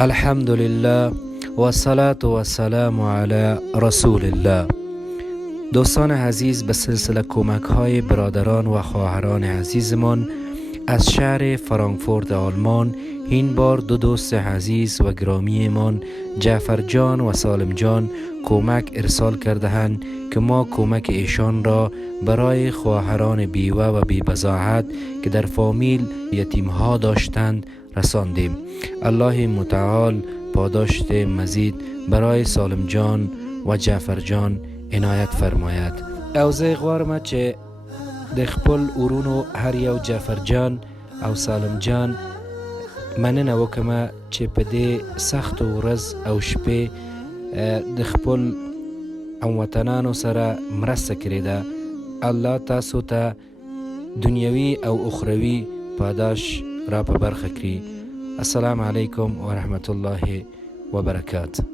الحمد لله و الصلاة و السلام علی رسول الله. دوستان عزیز، به سلسله کمک های برادران و خواهران عزیزمان از شهر فرانکفورت آلمان، این بار دو دوست عزیز و گرامی من جعفر جان و سالم جان کمک ارسال کردهاند که ما کمک ایشان را برای خواهران بیوه و بی‌بضاعت که در فامیل یتیم ها داشتند رساندیم. الله متعال پاداشت مزید برای سالم جان و جعفر جان عنایت فرماید. اوزه غوارم چه د خپل ورونو هر یو جعفر جان او سالم جان مننه وکمه چې په دې سخت ورځ او شپې د خپل هموطنانو سره مرسته کړې ده. الله تاسو ته دنیوي او اخروي پاداش را په برخه کړي. السلام علیکم و رحمت الله و برکاته.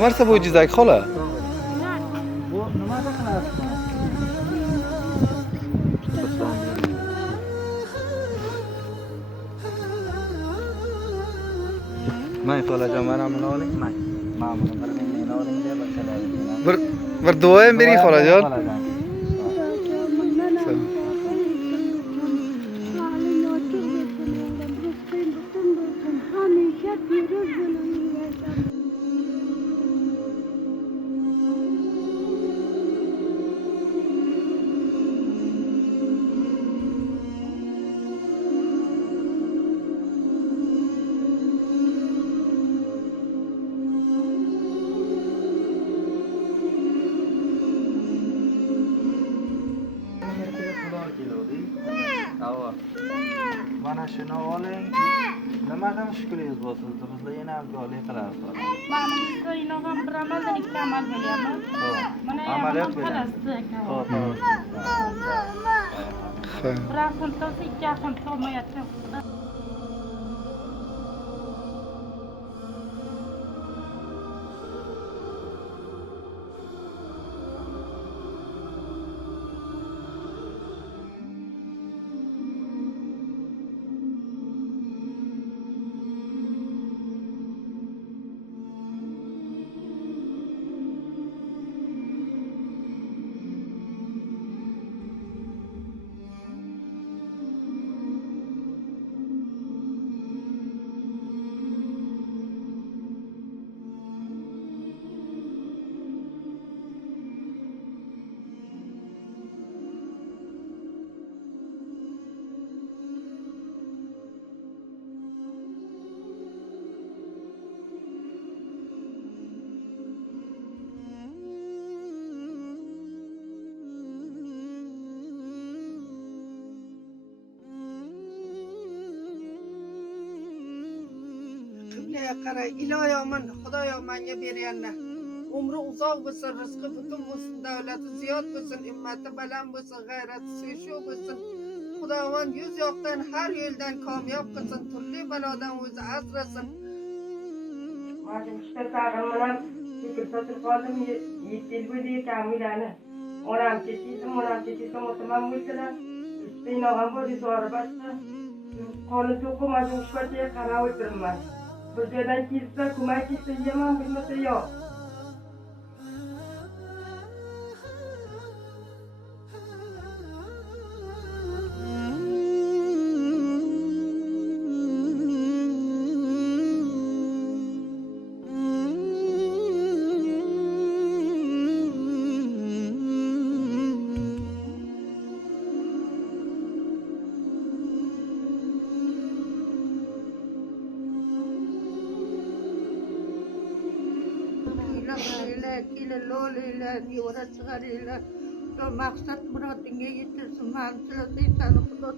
Varsa bu cizak xola. May xola jamana manaoli. May. Mamuna barne manaoli de bakala. Bir duoyam bering xolajon. Mana shuni oling. Nimadan shukuringiz bo'lsin? Sizlar yana afzallik qilarsiz. Mana biz inoqam bir amaldan ikki amal bo'lyapmiz. Mana amaliyot bo'ladi. Xo'p. Bir hafta to'sa ikki hafta to'mayapti. qara. Iloyomon, Xudoyo menga berganlar. Umri uzoq bo'lsin, rizqi butun bo'lsin, davlati ziyod bo'lsin, himmati baland bo'lsin, g'ayrati seshuv bo'lsin. Xudovan 100 yoqdan har yo'ldan kamyob qilsin, turli balodan o'zi asrasin. Macam kita sekarang malam kita satu kolom yetil budi kami dana. Orang cici semua teman muda. Tina kamu di suara basta. Kalau cukup macam seperti karawat bermas. Berjalan kita kumai kita jaman bermata. Maksud muratingga yetirsin, manzilda inson xudo